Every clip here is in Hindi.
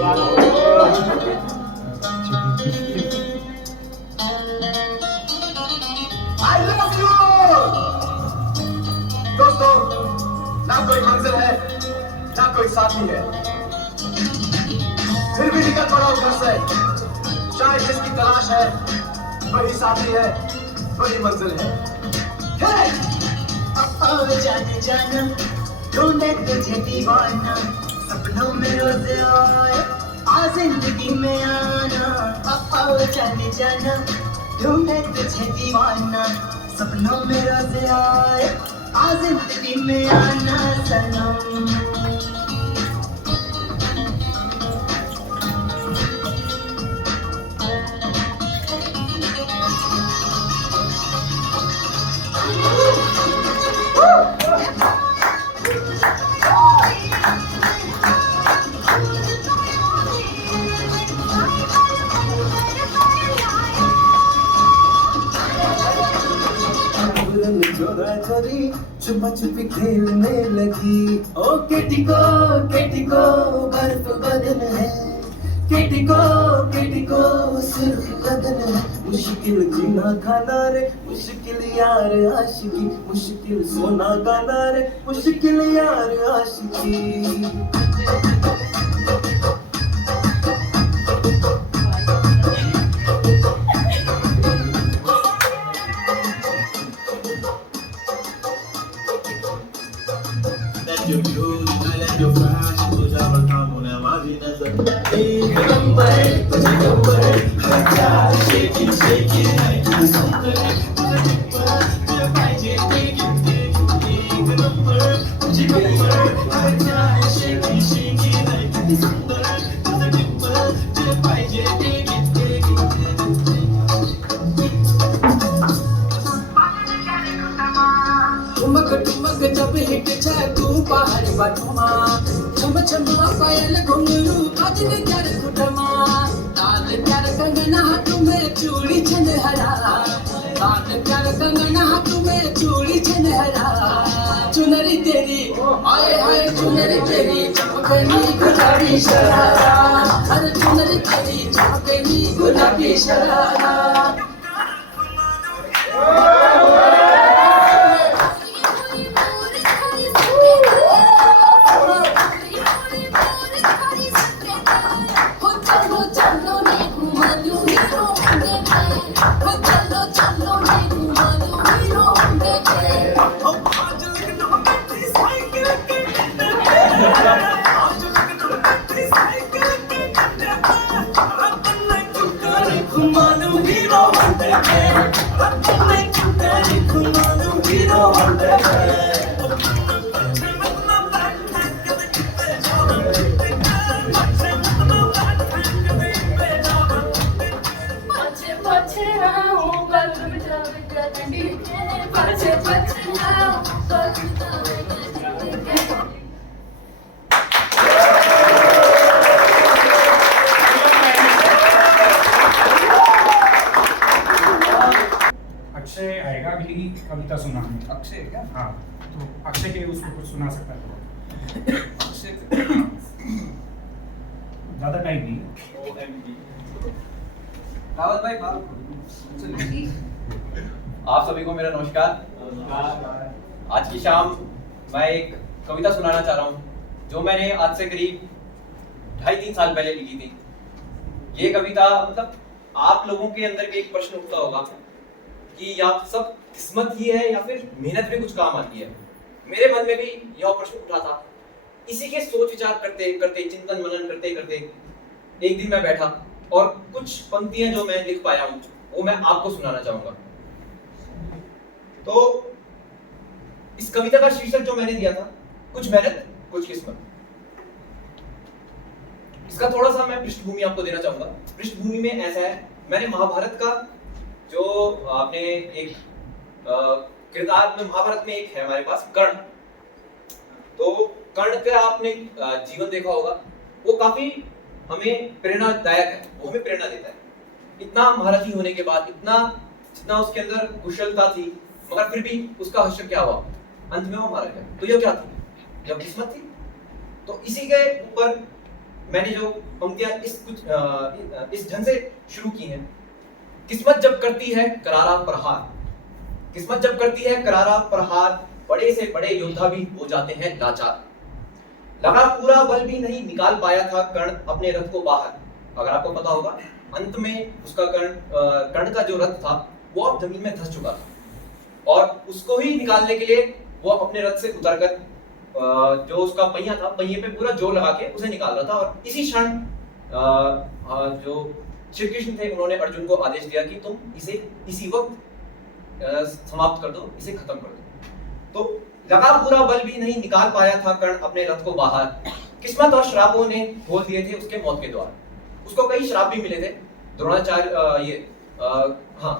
I love you! दोस्तों, ना कोई मंजिल है, ना कोई साथी है, फिर भी निकल पड़ा घर से। शायद जिसकी तलाश है, वही साथी है, वही मंजिल है। Hey! जाने जाना ढूंढे तुझे दीवाना, सपनों में रोज आए आ जिंदगी में आना। जाने जाना ढूंढे तुझे दीवाना, सपनों में रोज आए आ जिंदगी में आना सनम। चोरा चोरी छुपा छुपी खेलने लगी। ओ केटी को बर्फ बदन है, केटी को सिर्फ लगन है। मुश्किल जीना खाना रे, मुश्किल यार आशिकी, मुश्किल सोना गाना रे, मुश्किल यार आशिकी। Your clothes, I like your fashion, तुझे बताऊं ना मारी नजर। एक नंबर, अच्छा shake it like you सुंदर, तुझे डिंपल, तुझे पाहिजे take it। एक नंबर, अच्छा shake it like you सुंदर, तुझे डिंपल, तुझे पाहिजे take it। ठुमक जब हिट छे तू पहाड़ बटमा, छम छम पायल घुंघरू बाजने कर खुटमा। लाल प्यार कंगना हाथ में चूड़ी छनहरा, लाल प्यार कंगना हाथ में चूड़ी छनहरा। चुनरी तेरी आए हाय चुनरी तेरी चमकनी गुलाबी शरारा, अरे चुनरी तेरी चमकनी गुलाबी शरारा। अक्षय आएगा अगली कविता सुनाने। अक्षय क्या? हाँ, तो अक्षय के उसको कुछ सुना सकता है। अक्षय ज़्यादा टाइम नहीं। रावत भाई आप सभी को मेरा नमस्कार। आज की शाम मैं एक कविता सुनाना चाह रहा हूँ जो मैंने आज से करीब 2.5-3 साल पहले लिखी थी। ये कविता मतलब आप लोगों के अंदर भी एक प्रश्न उठता होगा कि या सब किस्मत ही है या फिर मेहनत भी कुछ काम आती है। मेरे मन में भी यह प्रश्न उठा था। इसी के सोच विचार करते करते, चिंतन मनन करते करते एक दिन मैं बैठा और कुछ पंक्तियां जो मैं लिख पाया हूँ वो मैं आपको सुनाना चाहूंगा। तो इस कविता का शीर्षक जो मैंने दिया था, कुछ मेहनत कुछ किस्मत। इसका थोड़ा सा मैं पृष्ठभूमि आपको देना चाहूंगा। पृष्ठभूमि में ऐसा है, मैंने महाभारत का जो आपने एक किरदार में, महाभारत में एक है हमारे पास कर्ण। तो कर्ण का आपने जीवन देखा होगा, वो काफी हमें प्रेरणादायक है, वो हमें प्रेरणा देता है। इतना महारथी होने के बाद, इतना जितना उसके अंदर कुशलता थी, मगर फिर भी उसका हश्र क्या हुआ, अंत में वो मारा गया। तो ये क्या थी? जब किस्मत थी। तो इसी के ऊपर मैंने जो पंक्तियां इस ढंग से शुरू की हैं। किस्मत जब करती है करारा प्रहार, किस्मत जब करती है करारा प्रहार, बड़े से बड़े योद्धा भी हो जाते हैं लाचार। लगा पूरा बल भी नहीं निकाल पाया था कर्ण अपने रथ को बाहर। अगर आपको पता होगा, अंत में उसका कर्ण का जो रथ था वो अब जमीन में धंस चुका था और उसको ही निकालने के लिए वो अपने रथ से उतरकर जो उसका पहिया था, पहिए पे पूरा जोर लगा के उसे निकाल रहा था। और इसी क्षण जो श्री कृष्ण थे उन्होंने अर्जुन को आदेश दिया कि तुम इसे इसी वक्त समाप्त कर दो, इसे खत्म कर दो। तो लगा पूरा बल भी नहीं निकाल पाया था कर्ण अपने रथ को बाहर। किस्मत और श्रापों ने खोल दिए थे उसके मौत के द्वार। उसको कई श्राप भी मिले थे, द्रोणाचार्य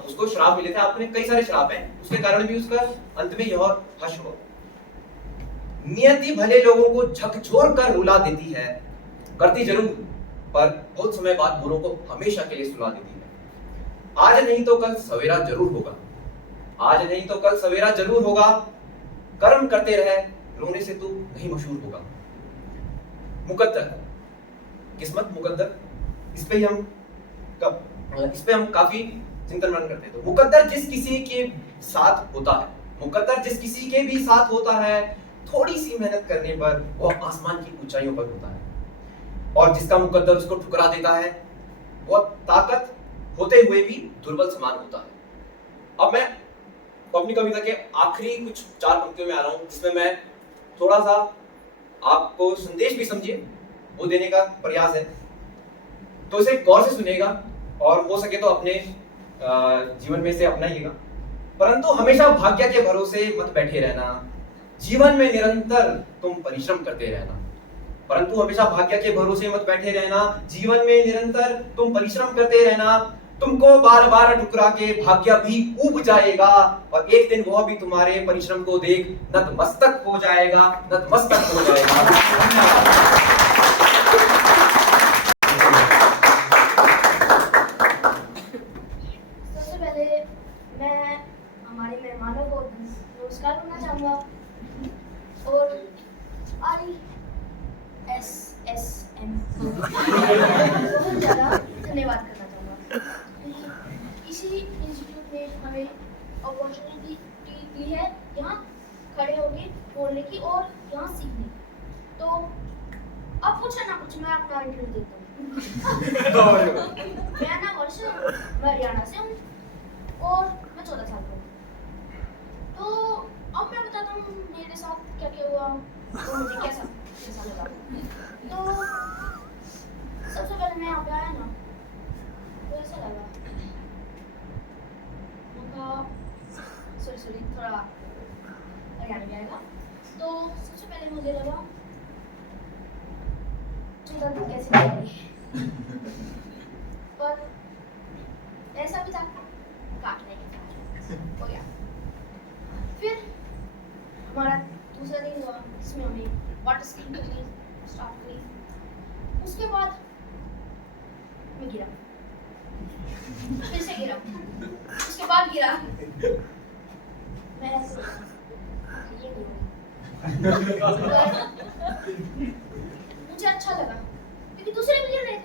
उसको श्राप मिले थे, आपने कई सारे श्राप हैं, उसके कारण भी उसका अंत में यह हर्ष हुआ। नियति भले लोगों को झकझोर कर रुला देती है, करती जरूर पर बहुत समय बाद बुरों को हमेशा के लिए सुला देती है। आज नहीं तो कल सवेरा जरूर होगा, आज नहीं तो कल सवेरा जरूर होगा, कर्म करते रहे रोने से तू नहीं मशहूर होगा। मुकद्दर, किस्मत मुकद्दर, इस पे हम काफी चिंतन मनन करते हैं। तो मुकद्दर जिस किसी के साथ होता है, मुकद्दर जिस किसी के भी साथ होता है, थोड़ी सी मेहनत करने पर वह आसमान की ऊंचाइयों पर होता है। और जिसका मुकद्दर उसको ठुकरा देता है वह ताकत होते हुए भी दुर्बल समान होता है। अब मैं अपनी कविता के आखिरी कुछ 4 पंक्तियों में आ रहा हूं, जिसमें मैं थोड़ा सा आपको संदेश भी समझिए वो देने का प्रयास है। तो इसे गौर से सुनिएगा और हो सके तो अपने जीवन में से अपनाइएगा। परंतु हमेशा भाग्य के भरोसे मत बैठे रहना, जीवन में निरंतर तुम परिश्रम करते रहना। परंतु हमेशा भाग्य के भरोसे मत बैठे रहना, जीवन में निरंतर तुम परिश्रम करते रहना। तुमको बार बार ठुकरा के भाग्य भी ऊब जाएगा और एक दिन वह भी तुम्हारे परिश्रम को देख नतमस्तक हो जाएगा, नतमस्तक हो जाएगा। हमारे मेहमानों को नमस्कार करना चाहूँगा और ISSM बहुत ज़्यादा धन्यवाद करना चाहूँगा। इसी इंस्टीट्यूट ने हमें अपॉर्चुनिटी दी है यहाँ खड़े होके बोलने की और यहाँ सीखने की। तो अब कुछ है ना कुछ मैं अपना इंटरव्यू देता हूँ। मेरा नाम वर्षा है, मैं हरियाणा से हूँ और मैं 14 साल का हूँ। तो अब मैं बताता हूँ मेरे साथ क्या क्या हुआ और मुझे कैसा लगा। तो सबसे पहले मैं यहाँ पे आया ना तो ऐसा लगा, सॉरी थोड़ा हरियाणा में आएगा। तो सबसे पहले मुझे लगा चुदन कैसे करेंगे, पर ऐसा भी था काटने के हो गया। फिर हमारा दूसरा दिन हुआ जिसमें हमें वाटर स्कीइंग करनी स्टार्ट करी। उसके बाद मैं गिरा, फिर से गिरा, उसके बाद गिरा। मैं ऐसे ये नहीं हुआ। मुझे अच्छा लगा क्योंकि दूसरे भी गिर रहे थे।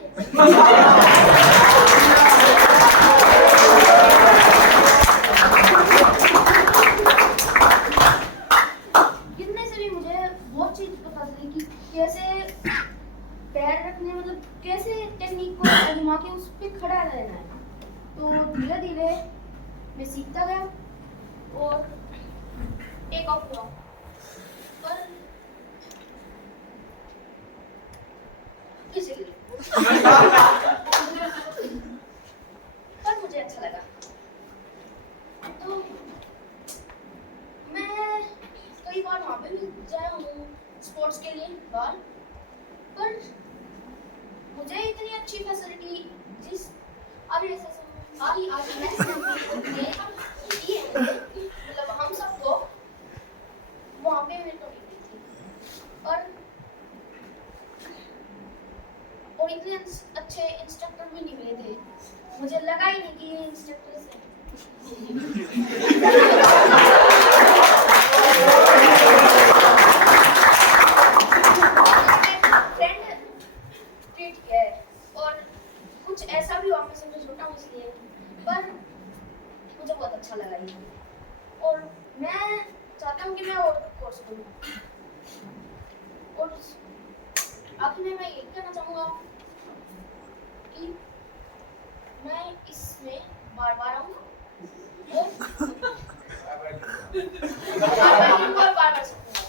कैसे पैर रखने, मतलब कैसे टेक्निक को आजमा के उस पे खड़ा रहना है। तो धीरे धीरे मैं सीखता गया और टेक ऑफ हुआ। पर मुझे अच्छा लगा। तो मैं कई बार वहाँ पे भी जाया हूँ स्पोर्ट्स के लिए बाहर, पर मुझे इतनी अच्छी फैसिलिटी जिस मतलब हम सबको वहाँ पे मेरे को मिली थी। और इतने अच्छे इंस्ट्रक्टर भी नहीं मिले थे, मुझे लगा ही नहीं कि ये इंस्ट्रक्टर से मैं वो कोर्स करूँगा। और आखिर में मैं ये कहना चाहूँगा कि मैं इसमें बार-बार आऊँगा और बार-बार सीखूँगा।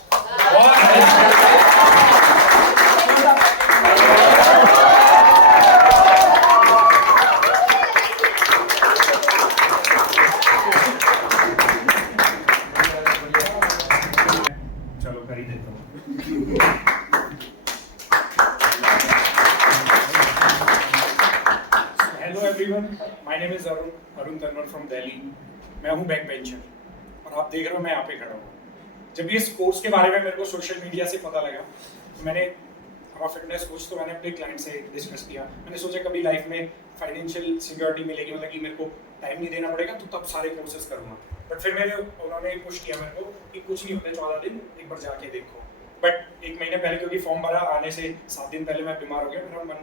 चलो कर ही देता हूँ। Hello everyone, my name is Arun Tanwar from Delhi. मैं हूँ बैक बेंचर और आप देख रहे हो मैं यहाँ पे खड़ा हूँ। जब ये कोर्स के बारे में मेरे को सोशल मीडिया से पता लगा तो मैंने हमारा फिटनेस कोच तो मैंने अपने क्लाइंट से डिस्कस किया। मैंने सोचा कभी लाइफ में फाइनेंशियल सिक्योरिटी मिलेगी, मतलब कि मेरे को टाइम नहीं देना पड़ेगा, तो तब सारे कोर्सेज करूँगा। बट फिर उन्होंने पुश किया मेरे को कि कुछ नहीं होता, 14 दिन एक बार जाके देखो। बट एक महीने पहले क्योंकि फॉर्म भरा, आने से 7 दिन पहले मैं बीमार हो गया, मेरा मन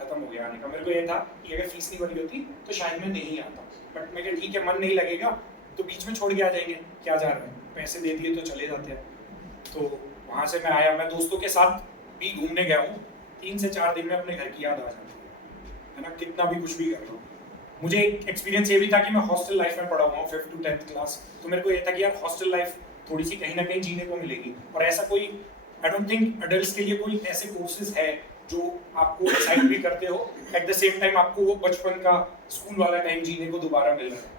खत्म हो गया आने का। मेरे को ये था कि अगर फीस नहीं भरी होती तो शायद मैं नहीं आता। बट मैं कहा ठीक है, मन नहीं लगेगा तो बीच में छोड़ के आ जाएंगे, क्या जा रहे हैं, पैसे दे दिए तो चले जाते हैं। तो वहाँ से मैं आया, मैं दोस्तों के साथ भी घूमने गया हूँ। 3 से 4 दिन में अपने घर की याद आ जाती है ना, कितना भी कुछ भी कर लो। मुझे एक एक्सपीरियंस ये भी था कि मैं हॉस्टल लाइफ में पढ़ा हुआ हूँ 5th to 10th क्लास, तो मेरे को ये था कि यार हॉस्टल लाइफ थोड़ी सी कहीं ना कहीं जीने को मिलेगी। और ऐसा कोई, आई डोंट थिंक अडल्ट्स के लिए कोई ऐसे कोर्सेज है जो आपको एक्साइट भी करते हो, एट द सेम टाइम आपको वो बचपन का स्कूल वाला टाइम जीने को दोबारा मिल रहा है।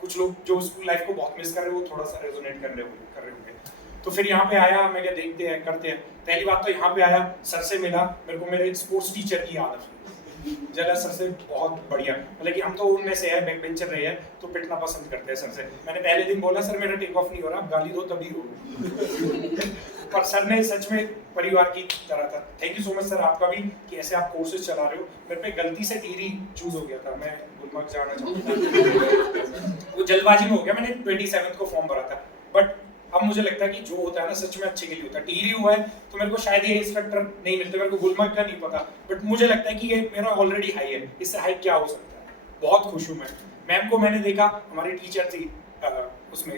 कुछ लोग जो स्कूल लाइफ को बहुत मिस कर रहे हैं वो थोड़ा सा रेजोनेट कर रहे होंगे। तो फिर यहाँ पे आया, मैं क्या देखते हैं करते हैं। पहली बात तो यहाँ पे आया, सर से मिला, मेरे को मेरे स्पोर्ट्स टीचर की याद है। जला सर से बहुत बढ़िया, मतलब कि हम तो उनमें से है, बैक बेंचर रहे हैं तो पिटना पसंद करते हैं सर से। मैंने पहले दिन बोला सर मेरा टेक ऑफ नहीं हो रहा, आप गाली दो तभी हो। पर सर ने सच में परिवार की तरह था। Thank you so much sir आपका भी कि ऐसे आप कोर्सेज चला रहे हो। मेरे पे गलती से टिहरी चूज हो गया था, मैं गुलमर्ग जाना चाहता वो जल्दबाजी में हो गया। मैंने 27 को फॉर्म भरा था, बट अब मुझे लगता है कि जो होता है ना सच में अच्छे के लिए होता है। टिहरी हुआ है तो मेरे को शायद ये इंस्ट्रक्टर नहीं मिलते, मेरे को गुलमर्ग का नहीं पता, बट मुझे लगता है कि ये मेरा ऑलरेडी हाई है, इससे हाई क्या हो सकता है। बहुत खुश हूँ मैं। मैम को मैंने देखा, हमारी टीचर थी उसमें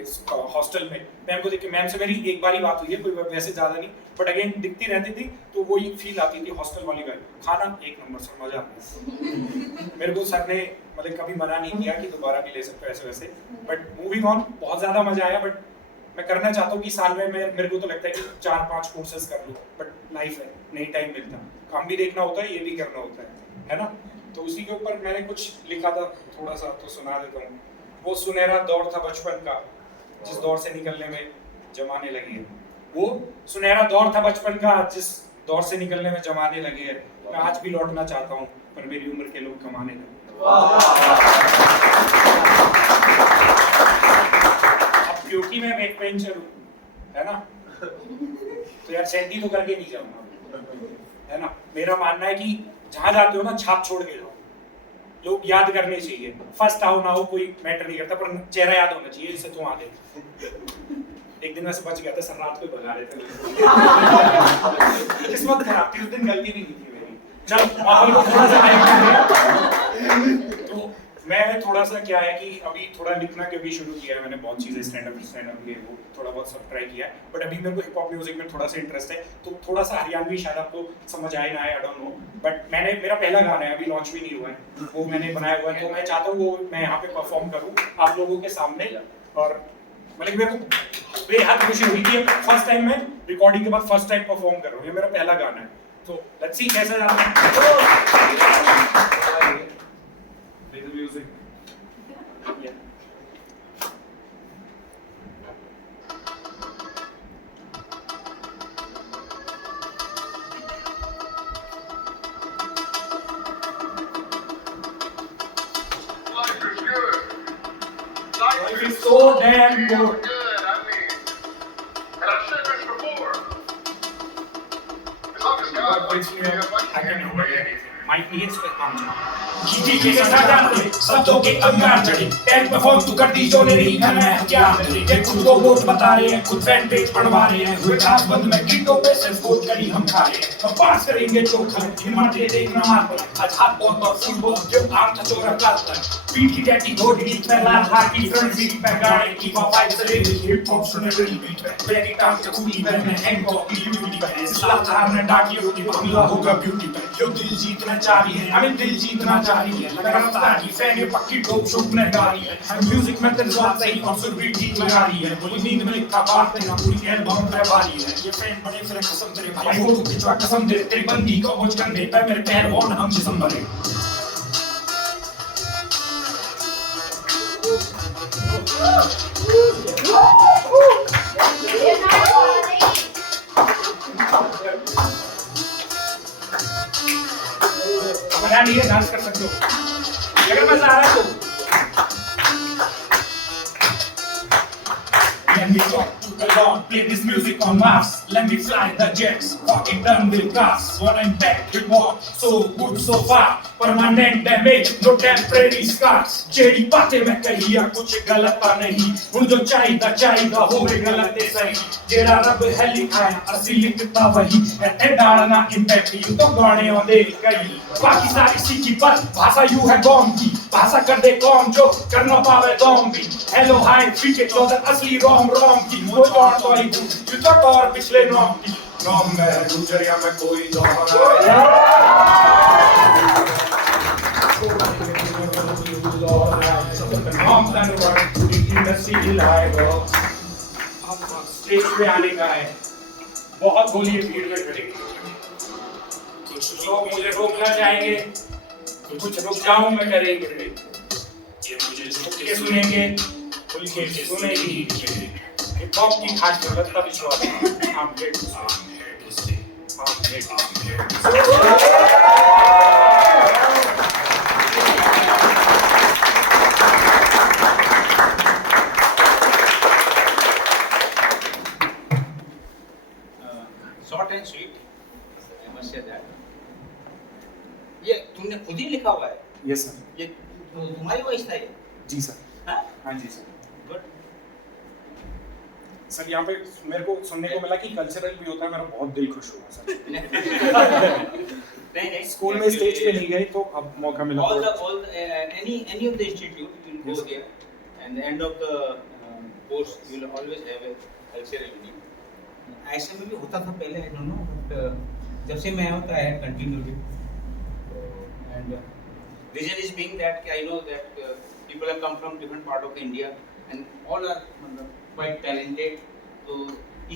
हॉस्टल में, मैम को देख के, मैम से मेरी एक बार ही बात हुई है, कोई वैसे ज़्यादा नहीं, बट अगेन दिखती रहती थी तो वही फील आती थी हॉस्टल वाली वाली। खाना एक नंबर सर, मजा आता। मेरे को सर ने मतलब कभी मना नहीं किया कि दोबारा भी ले सकते हो ऐसे वैसे। बट मूविंग ऑन, बहुत ज़्यादा मजा आया। बट मैं करना चाहता हूँ कि साल में मेरे को तो लगता है कि 4-5 कोर्सेज कर लूँ, बट लाइफ है, नहीं टाइम मिलता, काम भी देखना होता है, ये भी करना होता है ना। तो उसी के ऊपर मैंने कुछ लिखा था, थोड़ा सा तो सुना देता हूँ। वो सुनहरा दौर था बचपन का, जिस दौर से निकलने में जमाने लगे हैं। वो सुनहरा दौर था बचपन का, जिस दौर से निकलने में जमाने लगे हैं। मैं आज भी लौटना चाहता हूँ, पर मेरी उम्र के लोग कमाने लगे। अब क्योंकि मैं बैक बेंचर हूँ, है ना, तो यार सेंटी तो करके नहीं जाऊंगा, है ना। मेरा मानना है कि जहाँ जाते हो ना छाप छोड़ के जाओ, लोग याद करने चाहिए। फर्स्ट आओ ना हो कोई मैटर नहीं करता, पर चेहरा याद होना चाहिए, इससे तुम आगे। एक दिन वैसे बच गया था, सर रात को भगा रहे थे। किस्मत खराब थी, उस दिन गलती भी नहीं थी मेरी। चल माहौल को थोड़ा सा तो मैं थोड़ा सा क्या है कि अभी थोड़ा लिखना क्योंकि शुरू किया है मैंने, बहुत चीज़ें स्टैंड अप ये वो थोड़ा बहुत सब ट्राई किया है। बट अभी मेरे को हिप हॉप म्यूजिक में थोड़ा सा इंटरेस्ट है, तो थोड़ा सा हरियाणवी शायद आपको समझ आए ना आए, आई डोंट नो। बट मेरा पहला गाना है, अभी लॉन्च भी नहीं हुआ है, वो मैंने बनाया हुआ है। तो मैं चाहता हूँ वो मैं यहाँ पे परफॉर्म करूँ आप लोगों के सामने। और मतलब मेरे को बेहद खुशी हुई कि फर्स्ट टाइम मैं रिकॉर्डिंग के बाद फर्स्ट टाइम परफॉर्म कर रहा हूँ, ये मेरा पहला गाना है। तो लेट्स सी कैसा जाता है। Music Yeah. Life is good. Life is so damn good. Good, I mean. And I've said this before. As long as God What makes me I I can do do anything. Mike नहीं है, इस पे काम चला जीती के सदा जानते शब्दों के अंगार चढ़े टेन पे फोन तू कर दी जो नहीं करना है क्या ये खुद को वोट बता रहे हैं, खुद फैन पेज पढ़वा रहे हैं, हुए खास बंद में कीटों पे सिर्फ वोट करी हम खा रहे हैं, तो पास करेंगे चोखा हिम्मत दे देखना मार पर आज हाथ बहुत और फुटबॉल जो आम था चोरा काट पीठ की टैटी घोड़ी बीच में लाल हाथ की फ्रंट सीट पे गाड़ी की वाइफ से ले हिप हॉप सुने रही बीट में बेरी टांग से खूनी में हैंग कॉप की यूनिटी पे इस्लाम धार ने डाकी होगी हमला होगा ब्यूटी पे जो दिल जीतना चाह रही है हमें दिल जीतना चाह रही है लगातार की फैन ये पक्की टोप शोप ने गाड़ी है हम म्यूजिक में तेरे स्वाद सही और सुर भी ठीक लगा रही है बोली नींद में लिखा बात तेरा पूरी एल्बम पे भारी है ये फैन बड़े फिर कसम तेरे भाई हो तू पिछवा कसम दे तेरी बंदी को बोझ कंधे पे मेरे पैर वॉन हम जिस्म भरे मजा नहीं है डांस कर सकते हो अगर मजा आ रहा है तो Let me talk to the Lord, play this music on Mars. Let me fly the jets, fucking done with cars. When I'm back with what? So good so far. Permanent damage, no temporary scars. जेड़ी बातें मैं कही या कुछ गलत नहीं उन जो चाहिदा होवे गलत सही जेड़ा रब है लिखाया असली लिखता वही ऐ डालना इम्पैक्ट यू तो गाने औंदे कई बाकी सारी सीखी पर भाषा यू है कौम की भाषा कर दे कौम जो कर न पावे दौम भी हेलो हाय फीके क्लोजर असली रोम की वो और तो ही यू तो और पिछले नॉम की नॉम में गुजरिया में कोई स्टेज पे आने का है बहुत गोली भीड़ में खड़े कुछ लोग मुझे रोकना चाहेंगे कुछ रुक जाऊं मैं करेंगे ये मुझे झुक के सुनेंगे खुल के सुनेगी हिप हॉप की खास लगता विश्वास हम short and sweet I must say that ये तुमने खुद ही लिखा हुआ है यस सर ये तो तुम्हारी वॉइस था ये जी सर हाँ हाँ जी सर गुड सर यहाँ पे मेरे को सुनने को मिला कि कल्चरल भी होता है मेरा बहुत दिल खुश हुआ सर नहीं स्कूल में स्टेज पे नहीं गए तो अब मौका मिला all the any of the institute you will go there and the end of the course you will always have a cultural meeting ऐसे में भी होता था पहले आई डोंट नो बट जब से मैं आया तो I have continued it and reason is being that I know that people have come from different part of India and all are quite talented तो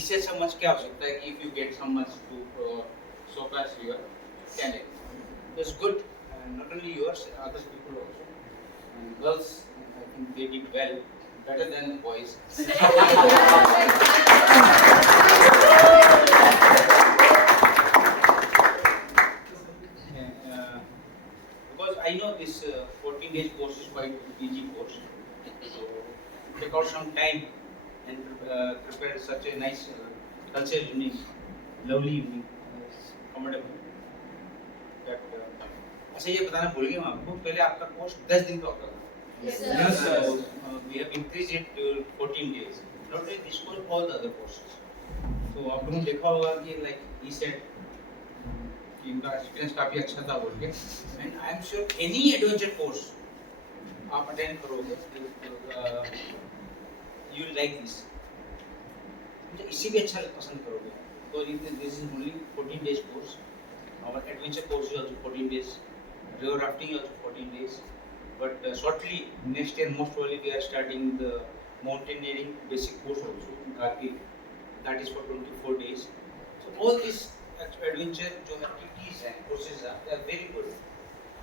इससे समझ क्या हो सकता है कि if you get someone to showcase your talent it's good and not only yours other people also and girls I think they did well better than boys because I know this 14 days course is quite easy course so take out some time and prepare such a nice cultural evening lovely evening comfortable that अच्छा ये बताना भूल गया मैं आपको पहले आपका कोर्स 10 दिन का होता था yes we have increased it to 14 days not only this course all the other courses तो आप लोगों ने देखा होगा कि like he said कि इनका एक्सपीरियंस काफी अच्छा था बोल के and I am sure any adventure course आप अटेंड करोगे यू विल लाइक दिस मुझे इसी भी अच्छा पसंद करोगे तो this is only 14 days course our adventure course is also 14 days river rafting is also 14 days but shortly next year most probably we are starting the mountaineering basic course also in Kargil that is for 24 days so all this adventure जो activities हैं courses हैं they are very good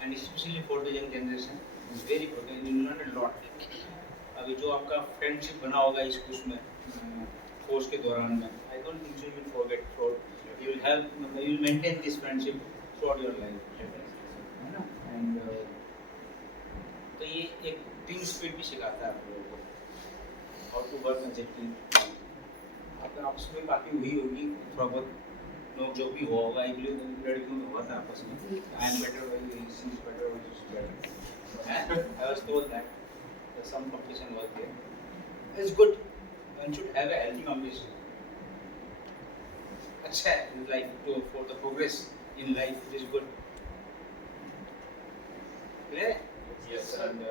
and especially for the young generation is very good and you learn a lot अभी जो आपका friendship बना होगा इस कोर्स में कोर्स के दौरान में I don't think you will forget so you will have you will maintain this friendship throughout your life है ना and तो ये एक टीम स्पिरिट भी सिखाता है आप लोगों को how to work as a team आपका आपस में बाकी हुई होगी थोड़ा बहुत लोग जो भी होगा आई बिलीव लड़कियों में हुआ था आपस में I am better when he sees better when she is better I was told that some competition was there it's good one should have a healthy competition अच्छा है like to for the progress in life it is good clear Yes, and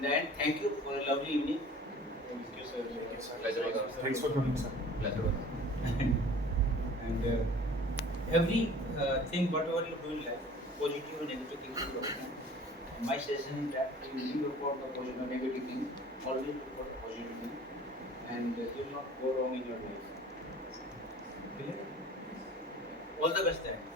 then thank you for a lovely evening thank you, sir. Pleasure was ours. Thanks for coming, sir. Pleasure was ours. and every thing whatever you do in life positive and negative things you do my suggestion is that you leave about the positive and negative thing always look for the positive thing and you will not go wrong in your life clear all the best then